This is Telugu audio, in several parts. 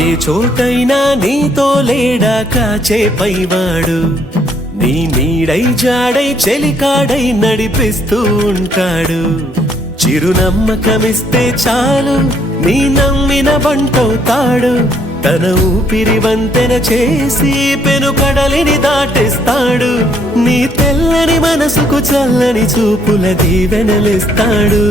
ఏ చోటైనా నీతో లేడా కాచే పైవాడు నీ నీడై జాడై చెలికాడై నడిపిస్తూ ఉంటాడు. చిరునమ్మకమిస్తే చాలు నీ నమ్మిన బంటవుతాడు తన ఊపిరి వంతెన చేసి పెనుకడలిని దాటిస్తాడు. నీ తెల్లని మనసుకు చల్లని చూపుల దీవెనలిస్తాడు.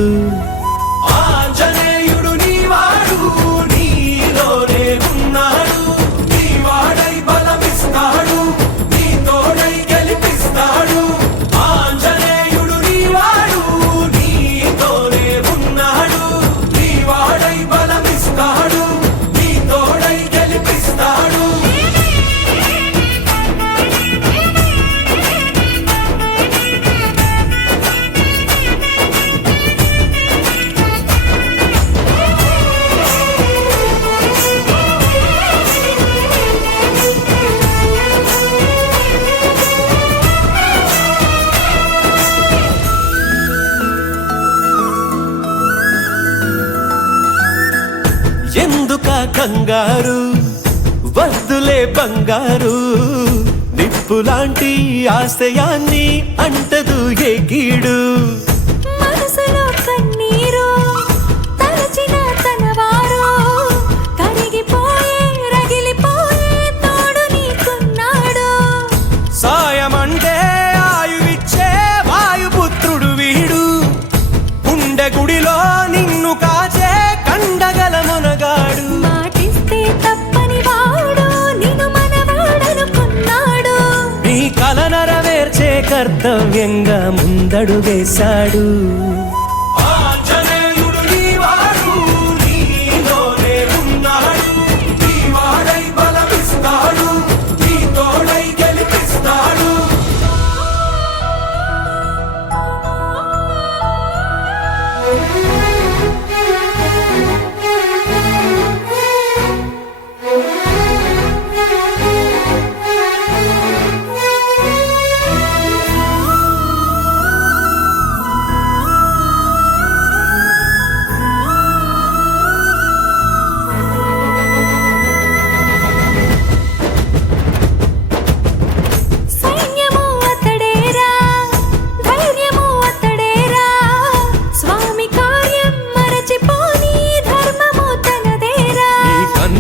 ఎందుక కంగారు? వద్దులే బంగారు. నిప్పులాంటి ఆశయాన్ని అంటదు ఏ కీడు? మనసులో కన్నీరు తలచిన తనవారు కరిగిపోయే రగిలిపోయే తోడు నీకున్నాడు. సాయమంటే ఆయువిచ్చే వాయుపుత్రుడు వీడు. గుండె గుడిలో నిన్ను కండగల మునగాడు మాటిస్తే తప్పని వాడు నిన్ను మనవాడనుకున్నాడు. నీ కల నెరవేర్చే కర్తవ్యంగా ముందడు వేశాడు.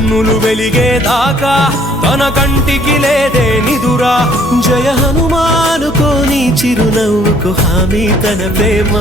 కన్నులు వెలిగేదాకా తన కంటికి లేదే నిదురా. జయ హనుమానుకోని చిరునవ్వుకు హామీ తన ప్రేమ.